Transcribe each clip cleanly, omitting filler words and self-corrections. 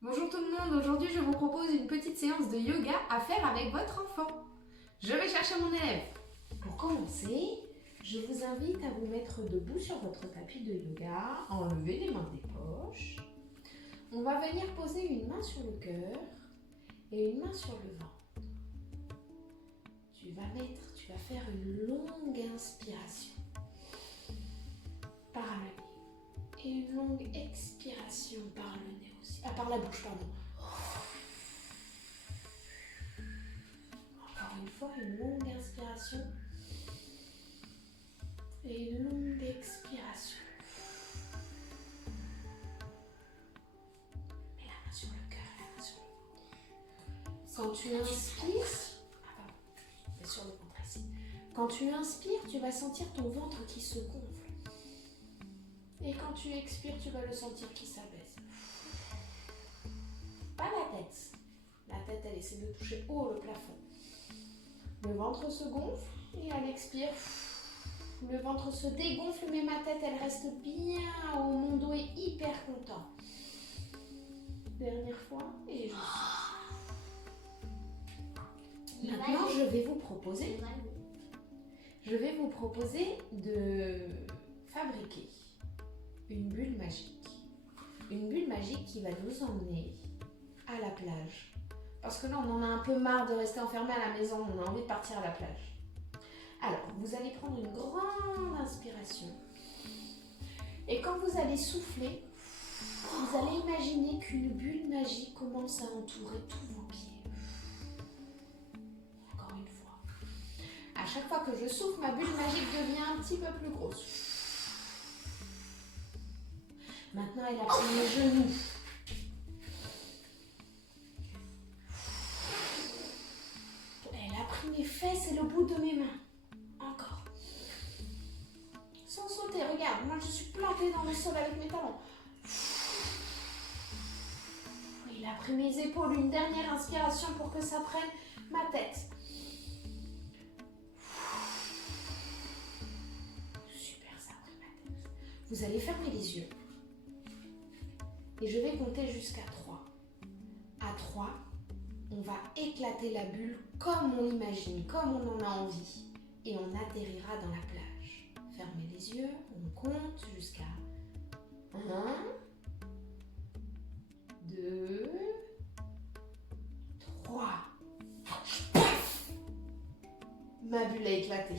Bonjour tout le monde, aujourd'hui je vous propose une petite séance de yoga à faire avec votre enfant. Je vais chercher mon élève. Pour commencer, je vous invite à vous mettre debout sur votre tapis de yoga, enlever les mains des poches. On va venir poser une main sur le cœur et une main sur le ventre. Tu vas faire une longue inspiration par la nez et une longue expiration par le nez aussi. Par la bouche, pardon. Encore une fois, une longue inspiration et une longue expiration. Mets la main sur le cœur, la main sur le ventre. Quand tu inspires, mets sur le ventre ici. Quand tu inspires, tu vas sentir ton ventre qui se gonfle. Et quand tu expires, tu vas le sentir qui s'abaisse. Pas la tête. La tête, elle essaie de toucher haut le plafond. Le ventre se gonfle et elle expire. Le ventre se dégonfle, mais ma tête, elle reste bien haut. Mon dos est hyper content. Dernière fois, et je souffle. Maintenant, je vais vous proposer de fabriquer une bulle magique. Une bulle magique qui va nous emmener à la plage. Parce que là, on en a un peu marre de rester enfermé à la maison. On a envie de partir à la plage. Alors, vous allez prendre une grande inspiration. Et quand vous allez souffler, vous allez imaginer qu'une bulle magique commence à entourer tous vos pieds. Encore une fois. À chaque fois que je souffle, ma bulle magique devient un petit peu plus grosse. Maintenant, elle a pris mes genoux. Elle a pris mes fesses et le bout de mes mains. Encore. Sans sauter, regarde, moi je suis plantée dans le sol avec mes talons. Il a pris mes épaules, une dernière inspiration pour que ça prenne ma tête. Super, ça a pris ma tête. Vous allez fermer les yeux. Et je vais compter jusqu'à 3. À 3, on va éclater la bulle comme on l'imagine, comme on en a envie. Et on atterrira dans la plage. Fermez les yeux, on compte jusqu'à 1, 2, 3. Ma bulle a éclaté.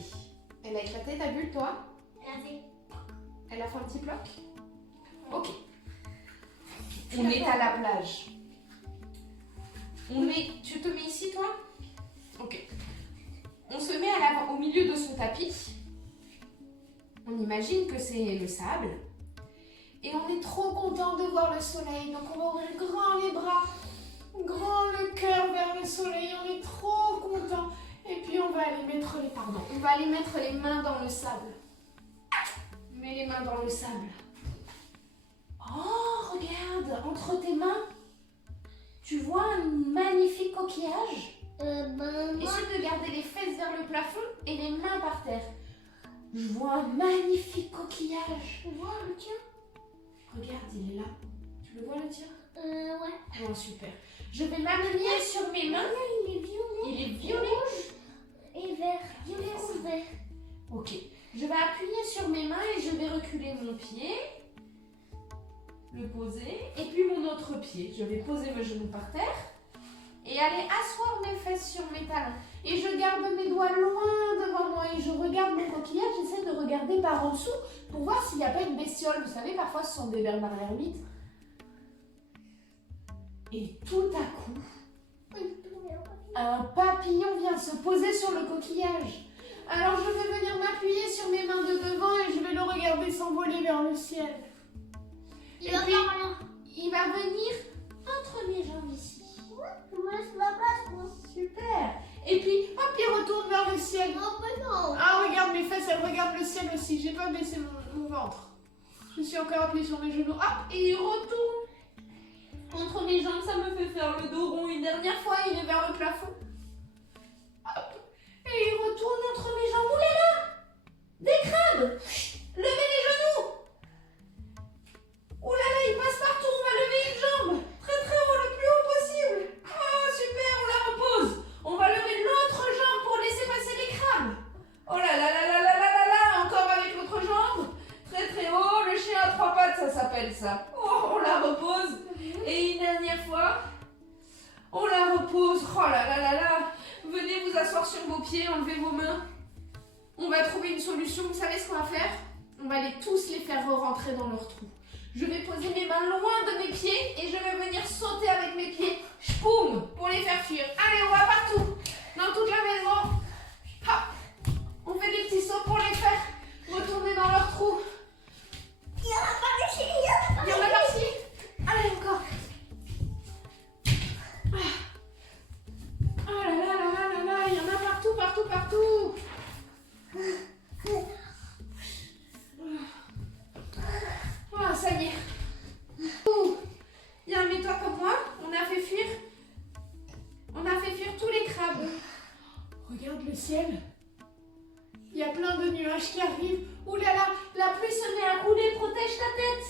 Elle a éclaté ta bulle, toi? Elle a fait un petit bloc? Ok. On est à la plage. Tu te mets ici, toi? Ok. On se met au milieu de ce tapis. On imagine que c'est le sable. Et on est trop content de voir le soleil. Donc on va ouvrir grand les bras, grand le cœur vers le soleil. On est trop content. Et puis on va aller mettre les mains dans le sable. Mets les mains dans le sable. Oh, regarde, entre tes mains, tu vois un magnifique coquillage. Essaie de garder les fesses vers le plafond et les mains par terre. Je vois un magnifique coquillage. Tu vois le tien? Regarde, il est là. Tu le vois le tien? Ouais. Oh, super. Je vais m'appuyer sur mes mains. Il est violet. Il est violet. Rouge et vert. Violet ou vert. Ok. Je vais appuyer sur mes mains et je vais reculer mon pied. Le poser. Et puis mon autre pied. Je vais poser mes genoux par terre. Et aller asseoir mes fesses sur mes talons. Et je garde mes doigts loin devant moi. Et je regarde mon coquillage. J'essaie de regarder par en dessous pour voir s'il n'y a pas une bestiole. Vous savez, parfois ce sont des Bernard l'ermite. Et tout à coup, un papillon vient se poser sur le coquillage. Alors je vais venir m'appuyer sur mes mains de devant et je vais le regarder s'envoler vers le ciel. Il va venir entre mes jambes ici. Tu me laisses ma place, moi. Super. Et puis, hop, il retourne vers le ciel. Non, mais non. Ah, regarde mes fesses, elles regardent le ciel aussi. J'ai pas baissé mon ventre. Je suis encore appuyée sur mes genoux. Hop, et il retourne entre mes jambes. Ça me fait faire le dos rond une dernière fois. Il est vers le plafond. Hop. Et il retourne entre mes jambes. Ouh là là, des crabes. Levez les genoux. Oh là là, il passe partout. On va lever une jambe. Très très haut On la repose. Oh là là là là. Venez vous asseoir sur vos pieds, enlevez vos mains. On va trouver une solution. Vous savez ce qu'on va faire? On va tous les faire rentrer dans leur trou. Je vais poser mes mains loin de mes pieds et je vais venir sauter avec mes pieds. Spoum, pour les faire fuir. Allez, on va partout. Dans toute la maison. Hop. On fait des petits sauts pour les faire retourner dans leur trou. Il y en a pas ici, Il y en a par-ci. Allez, encore. Oh là là là là là là, il y en a partout, partout, partout. Ah, ça y est. Viens, mets-toi comme moi. On a fait fuir tous les crabes. Regarde le ciel. Il y a plein de nuages qui arrivent. Ouh là là, la pluie se met à couler. Protège ta tête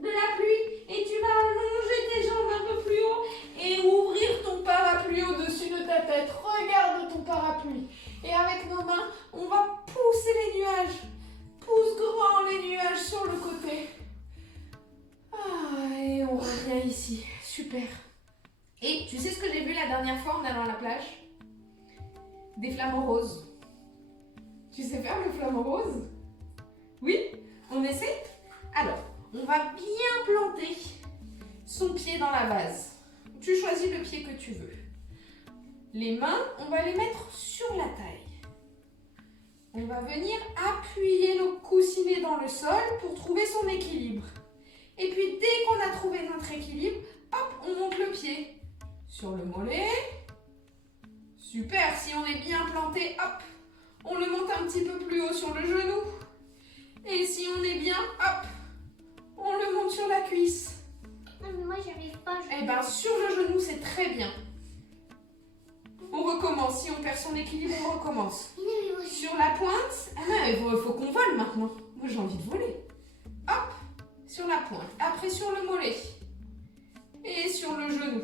de la pluie. Et tu vas allonger tes jambes un peu plus haut et ouvrir ton parapluie au-dessus de ta tête. Regarde ton parapluie. Et avec nos mains, on va pousser les nuages. Pousse grand les nuages sur le côté. Ah, et on revient ici. Super. Et tu sais ce que j'ai vu la dernière fois en allant à la plage? Des flamants roses. Tu sais faire le flamant rose? Oui? On essaie? Alors, on va bien planter son pied dans la vase. Tu choisis le pied que tu veux. Les mains, on va les mettre sur la taille. On va venir appuyer nos coussinets dans le sol pour trouver son équilibre. Et puis, dès qu'on a trouvé notre équilibre, hop, on monte le pied sur le mollet. Super, si on est bien planté, hop, on le monte un petit peu plus haut sur le genou. Et si on est bien, hop, on le monte sur la cuisse. Non, mais moi, j'arrive pas. Eh bien, sur le genou, c'est très bien. On recommence. Si on perd son équilibre, on recommence. Sur la pointe, ah non, il faut qu'on vole maintenant. Moi, j'ai envie de voler. Hop, sur la pointe. Après, sur le mollet. Et sur le genou.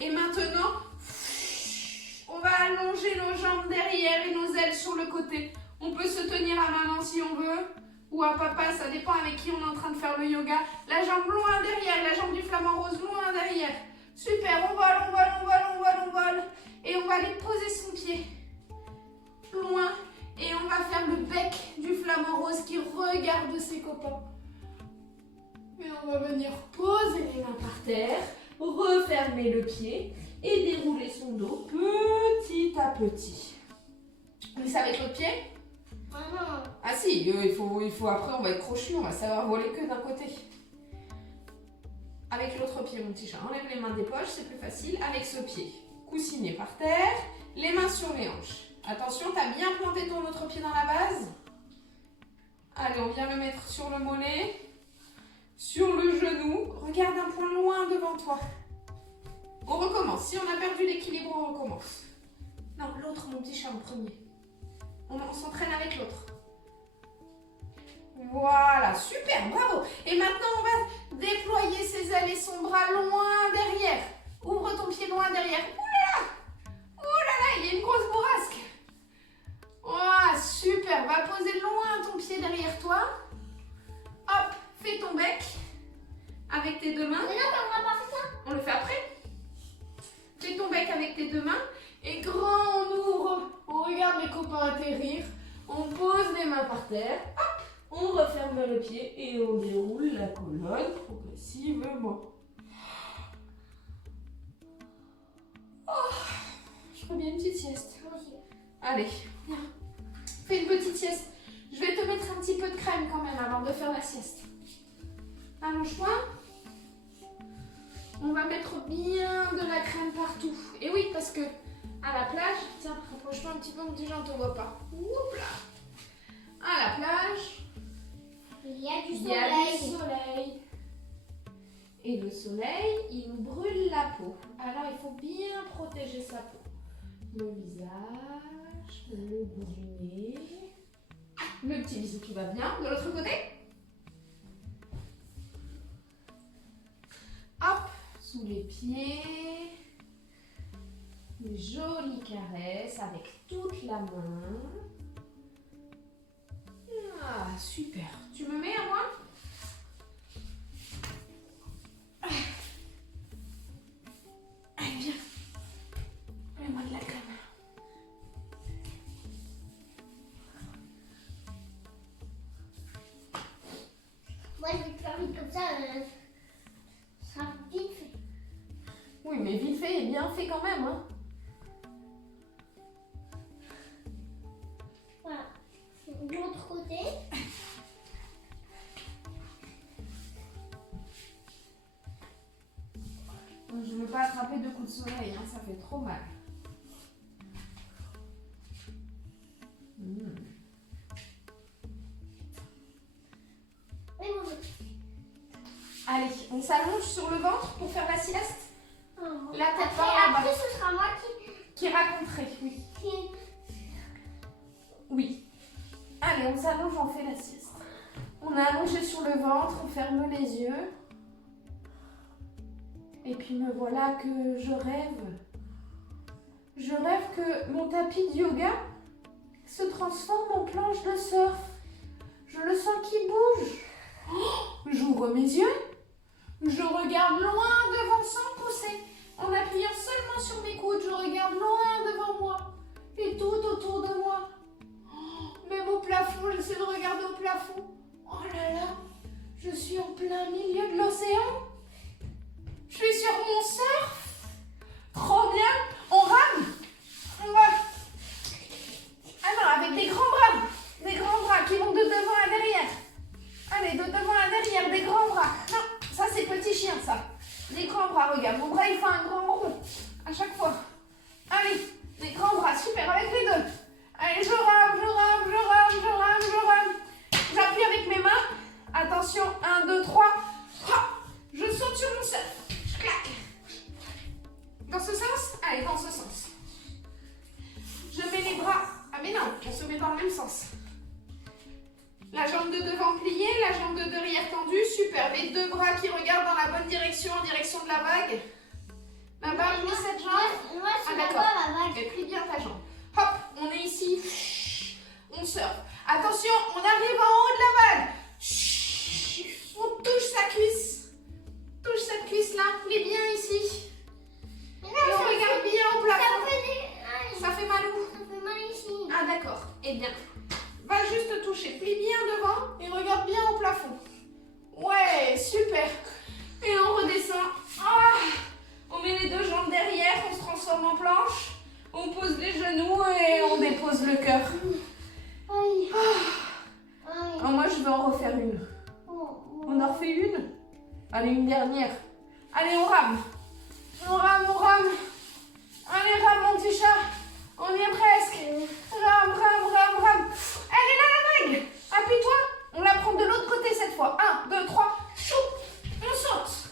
Et maintenant, on va allonger nos jambes derrière et nos ailes sur le côté. On peut se tenir à maman si on veut. Ou à papa, ça dépend avec qui on est en train de faire le yoga. La jambe loin derrière, la jambe du flamant rose loin derrière. Super, on vole, on vole, on vole, on vole, on vole. Et on va aller poser son pied loin. Et on va faire le bec du flamant rose qui regarde ses copains. Et on va venir poser les mains par terre, refermer le pied et dérouler son dos petit à petit. Mais c'est avec l'autre pied? Ah si, il faut après on va être crochu, on va savoir voler que d'un côté. Avec l'autre pied mon petit chat, enlève les mains des poches, c'est plus facile. Avec ce pied, coussiné par terre, les mains sur les hanches. Attention, tu as bien planté ton autre pied dans la base. Allez, on vient le mettre sur le mollet, sur le genou. Regarde un point loin devant toi. On recommence, si on a perdu l'équilibre, on recommence. Non, l'autre mon petit chat en premier. On s'entraîne avec l'autre. Voilà, super, bravo. Et maintenant, on va déployer ses ailes et son bras loin derrière. Ouvre ton pied loin derrière. Ouh là là, il y a une grosse bourrasque. Oh, super, va poser loin ton pied derrière toi. Hop, fais ton bec avec tes deux mains. Mais non, on va pas faire ça. On le fait après. Fais ton bec avec tes deux mains. Et grand, on regarde les copains atterrir. On pose les mains par terre. Hop, on referme le pied et on déroule la colonne progressivement. Oh, je ferai bien une petite sieste. Allez, viens. Fais une petite sieste. Je vais te mettre un petit peu de crème quand même avant de faire la sieste. Allonge-toi. On va mettre bien de la crème partout. Et oui, parce que à la plage, tiens, rapproche-toi un petit peu, mon petit Jean, on ne te voit pas. Oups là. À la plage, Il y a du il y a du soleil. soleil. Et le soleil, il nous brûle la peau. Alors, il faut bien protéger sa peau. Le visage, le bout du nez. Le petit bisou qui va bien. De l'autre côté. Hop, sous les pieds. Une jolie caresse avec toute la main. Ah, super. Tu me mets à moi? Allez, viens. ça vite fait. Oui, mais vite fait et bien fait quand même. Hein. Voilà. De l'autre côté. Je ne veux pas attraper 2 coups de soleil, hein, ça fait trop mal. Oui, oui. Allez, on s'allonge sur le ventre pour faire la sieste. La tête par là-bas. Après, ce sera moi Qui raconterait, oui. qui... Oui. Allez, on s'allonge, on fait la sieste. On est allongé sur le ventre, on ferme les yeux. Et puis me voilà que je rêve. Je rêve que mon tapis de yoga se transforme en planche de surf. Je le sens qui bouge. Oh, j'ouvre mes yeux. Je regarde loin devant sans pousser. En appuyant seulement sur mes coudes, je regarde loin devant moi. Et tout autour de moi. Oh, même au plafond, j'essaie de regarder au plafond. Oh là là, je suis en plein milieu de l'océan. Je suis sur mon surf. Trop bien. On rame. On va. Ah non, avec des grands bras. Des grands bras qui vont de devant à derrière. Allez, de devant à derrière, des grands bras. Non, ça c'est petit chien ça. Des grands bras, regarde. Mon bras il fait un grand rond. À chaque fois. Allez, des grands bras. Super, avec les deux. Allez, je rame, je rame, je rame, je rame, je rame. J'appuie avec mes mains. Attention, 1, 2, 3. Je saute sur mon surf. Je claque. Dans ce sens? Allez, dans ce sens. Je mets les bras. Ah mais non, on se met dans le même sens. La jambe de devant pliée, la jambe de derrière tendue. Super. Les 2 bras qui regardent dans la bonne direction, en direction de la vague. La vague, plie cette jambe. Moi, Ah c'est d'accord. la vague. Et plie bien ta jambe. Hop, on est ici. On surfe. Attention, on arrive en haut de la vague. On touche sa cuisse. Touche cette cuisse-là. Plie bien ici. Et on regarde bien au plafond. Ça fait mal où? Ça fait mal ici. Ah d'accord. Eh bien, va juste toucher. Plie bien devant et regarde bien au plafond. Ouais, super. Et on redescend. Ah, on met les 2 jambes derrière, on se transforme en planche. On pose les genoux et on dépose le cœur. Aïe. Ah, moi, je vais en refaire une. On en refait une? Allez, une dernière. Allez, on rame. On rame, on rame. Allez, rame, mon petit chat. On y est presque. Rame, rame, rame, rame. Elle est là, la vague. Appuie-toi. On la prend de l'autre côté cette fois. 1, 2, 3. Chou. On saute.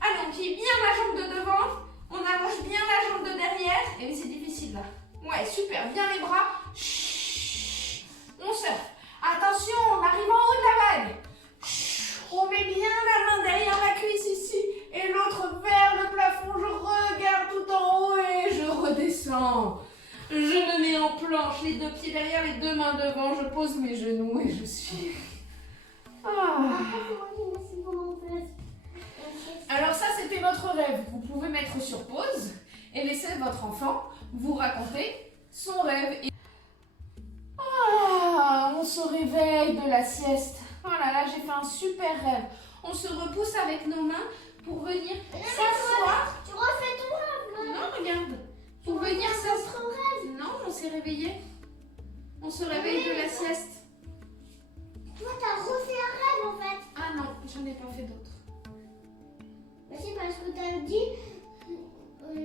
Allez, on plie bien la jambe de devant. On allonge bien la jambe de derrière. Et c'est difficile là. Ouais, super. Bien les bras. Chut. On surfe. Attention, on arrive en haut de la vague. Chut. On met bien la main derrière la cuisse ici. Et l'autre vers le plafond. Je regarde tout en haut et je redescends. Je me mets en planche, les 2 pieds derrière, les 2 mains devant. Je pose mes genoux et je suis... Ah. Alors ça, c'était notre rêve. Vous pouvez mettre sur pause et laisser votre enfant vous raconter son rêve. Ah, on se réveille de la sieste. Oh là là, j'ai fait un super rêve. On se repousse avec nos mains pour venir s'asseoir. Tu refais ton rêve. Non, regarde. Pour venir s'asseoir. Non, on s'est réveillé. On se réveille de la sieste. Toi, t'as refait un rêve en fait. Ah non, j'en ai pas fait d'autres. Bah, c'est parce que t'as dit.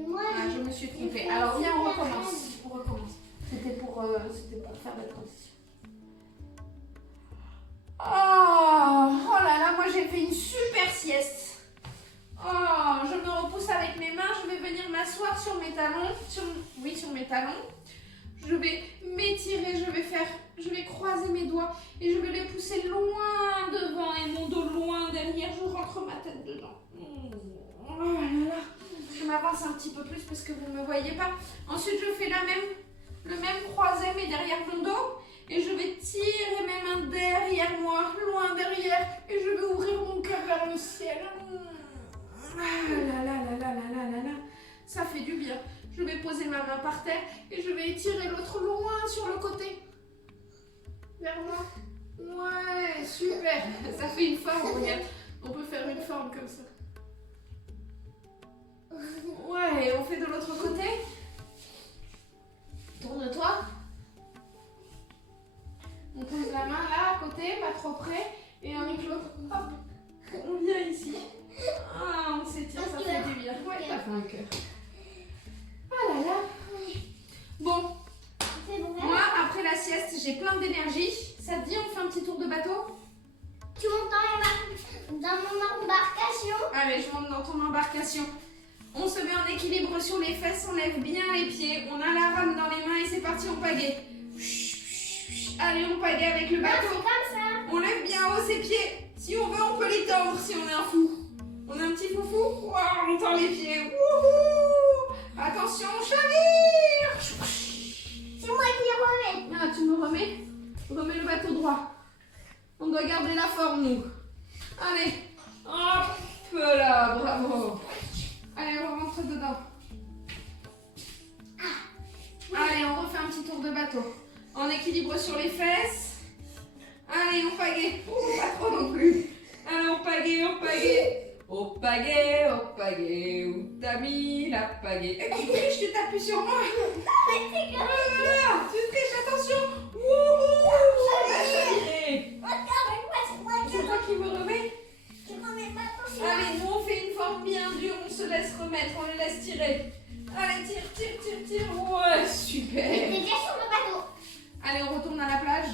Moi, Ah, je me suis trompée. Alors viens, on recommence. On recommence. C'était pour faire la transition. Oh là là, moi j'ai fait une super sieste. Oh, je me repousse avec mes mains. Je vais venir m'asseoir sur mes talons. Sur mes talons. Je vais m'étirer. Je vais croiser mes doigts et je vais les pousser loin devant et mon dos loin derrière. Je rentre ma tête dedans. Oh là là. Je m'avance un petit peu plus parce que vous ne me voyez pas. Ensuite, je fais le même croisé mais derrière mon dos. Et je vais tirer mes mains derrière moi, loin derrière. Et je vais ouvrir mon cœur vers le ciel. Ah là là là là là là là là. Ça fait du bien. Je vais poser ma main par terre et je vais étirer l'autre loin sur le côté. Vers moi. Ouais, super. Ça fait une forme, regarde. On peut faire une forme comme ça. Ouais, et on fait de l'autre côté. Tourne-toi. On pose la main là à côté, pas trop près. Et avec l'autre, hop, on vient ici. Ah, on s'étire, ça fait du bien. Ouais, t'as fait un cœur. Ah là là. Bon, moi, après la sieste, j'ai plein d'énergie. Ça te dit, on fait un petit tour de bateau? Tu montes dans mon embarcation? Allez, je monte dans ton embarcation. On se met en équilibre sur les fesses, on lève bien les pieds. On a la rame dans les mains et c'est parti, on pagaie. Allez, on pagaie avec le bateau. C'est comme ça. On lève bien haut ses pieds. Si on veut, on peut les tendre si on est un fou. On a un petit foufou. Wow, on tend les pieds. Wouhou. Attention, on chavire. C'est moi qui remets. Ah, tu me remets? Remets le bateau droit. On doit garder la forme, nous. Allez. Hop là, bravo. Allez, on rentre dedans. Allez, on refait un petit tour de bateau. En équilibre sur les fesses. Allez, on pagaie. Pas trop non plus. Allez, on pagaie, on pagaie. Au pagaie, au pagaie. Où t'as mis la pagaie? Eh, tu triches, tu t'appuies sur moi. Voilà, tu triches, attention. Wouhou, on a chaviré. C'est toi qui me remets? Allez, nous on fait une forme bien dure, on se laisse remettre, on le laisse tirer. Allez, tire, tire, tire, tire. Ouais, super. T'es bien sur le bateau. Allez, on retourne à la plage.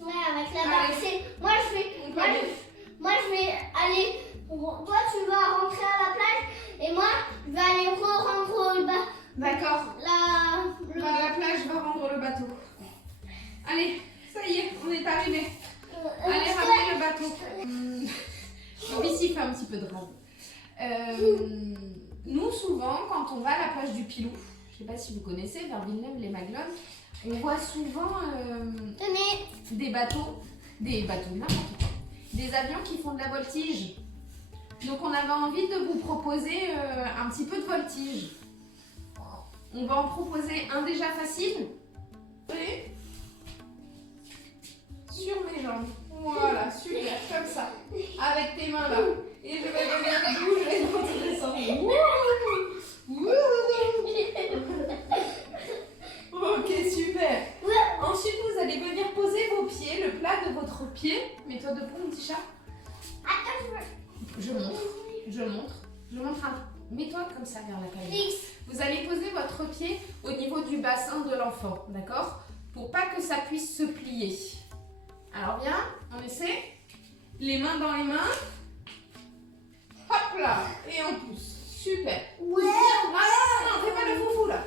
Ouais, avec la barre. Moi je vais aller. Toi tu vas rentrer à la plage et moi je vais aller rendre le bateau. D'accord. La plage va rendre le bateau. Allez, ça y est, on est arrivé. Allez, ramenez le bateau. Ici, il fait un petit peu de rame. Nous, souvent, quand on va à la plage du Pilou, je ne sais pas si vous connaissez, vers Villeneuve-les-Maglones, on voit souvent des bateaux, n'importe quoi, des avions qui font de la voltige. Donc, on avait envie de vous proposer un petit peu de voltige. On va en proposer un déjà facile. Et sur mes jambes. Voilà, super, comme ça. Avec tes mains là. Et je vais venir bouger dans tous les sens. Ok, super. Ensuite, vous allez venir poser vos pieds, le plat de votre pied. Mets-toi debout, mon petit chat. Je montre un. Mets-toi comme ça vers la caméra. Vous allez poser votre pied au niveau du bassin de l'enfant, d'accord? Pour pas que ça puisse se plier. Alors viens, on essaie. Les mains dans les mains. Hop là. Et on pousse. Super. Ouais. Non, on fait pas le foufou là.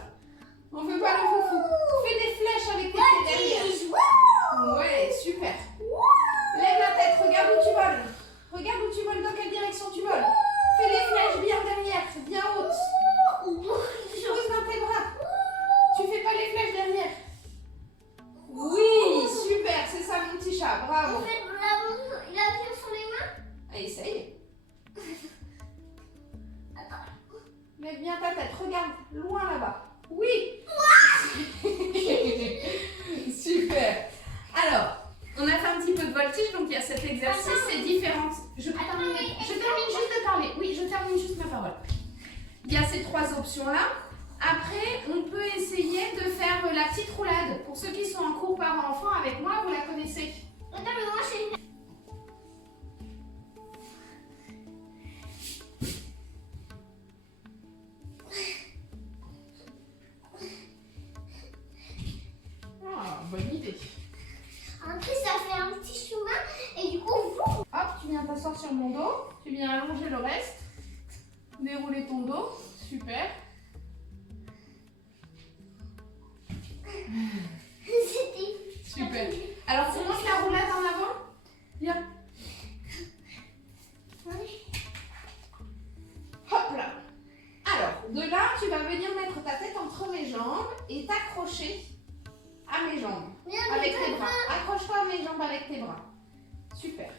On fait pas le foufou. Fais des flèches avec tes pieds derrière. Ouais, super. Lève la tête, regarde où tu voles. Regarde où tu voles, dans quelle direction tu voles. Fais les flèches bien derrière, bien hautes. Pose dans tes bras. Tu fais pas les flèches derrière. Oui, super, c'est ça mon petit chat, bravo. Il a bien sur les mains. Allez, essaye. Lève bien ta tête, regarde, loin là-bas. Oui. Super. Alors, on a fait un petit peu de voltige, donc il y a cet exercice, c'est différent. Je termine juste de parler. Oui, je termine juste ma parole. Il y a ces trois options-là. Après, on peut essayer de faire la petite roulade. Pour ceux qui sont en cours parents-enfants avec moi, vous la connaissez. Attends, mais moi je Ah, bonne idée. En plus, ça fait un petit chemin et du coup, Hop, tu viens t'asseoir sur mon dos. Tu viens allonger le reste. Dérouler ton dos. Super. c'était. Super. Alors, commence la roulade en avant. Viens. Hop là. Alors, de là, tu vas venir mettre ta tête entre mes jambes et t'accrocher à mes jambes. Avec tes bras. Accroche-toi à mes jambes avec tes bras. Super.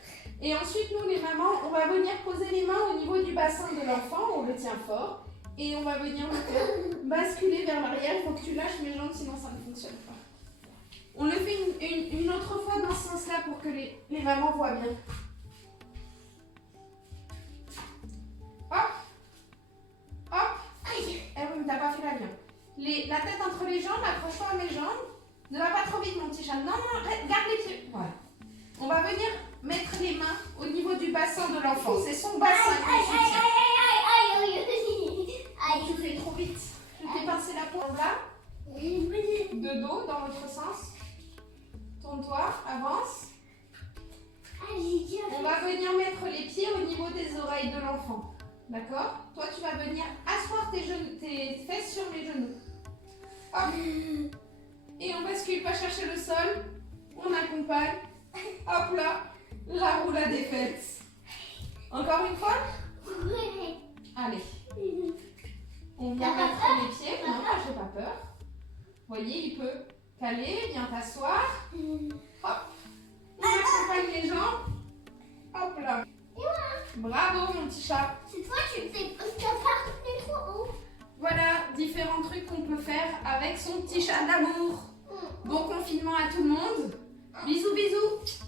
Et ensuite, nous, les mamans, on va venir poser les mains au niveau du bassin de l'enfant. On le tient fort. Et on va venir le faire basculer vers l'arrière. Il faut que tu lâches mes jambes, sinon ça ne fonctionne pas. On le fait une autre fois dans ce sens-là pour que les mamans voient bien. la tête entre les jambes, accroche-toi à mes jambes. Ne va pas trop vite, mon petit chat. Non, non, garde les pieds. Voilà. On va venir mettre les mains au niveau du bassin de l'enfant. C'est son bassin qu'on soutient. Aïe, Tu fais trop vite. Je t'ai pincé la peau là. De dos dans l'autre sens. Tourne-toi, avance. On va venir mettre les pieds au niveau des oreilles de l'enfant. D'accord? Toi, tu vas venir asseoir tes fesses sur mes genoux. Hop. Et on bascule, pas chercher le sol. On accompagne. Hop là. La roulade est faite. Encore une fois? Allez. On vient mettre les pieds. Non, moi, j'ai pas peur. Vous voyez, il peut caler, viens t'asseoir. Hop. On accompagne les jambes. Hop là. Bravo, mon petit chat. Cette fois, tu fais trop haut. Voilà, différents trucs qu'on peut faire avec son petit chat d'amour. Bon confinement à tout le monde. Bisous, bisous.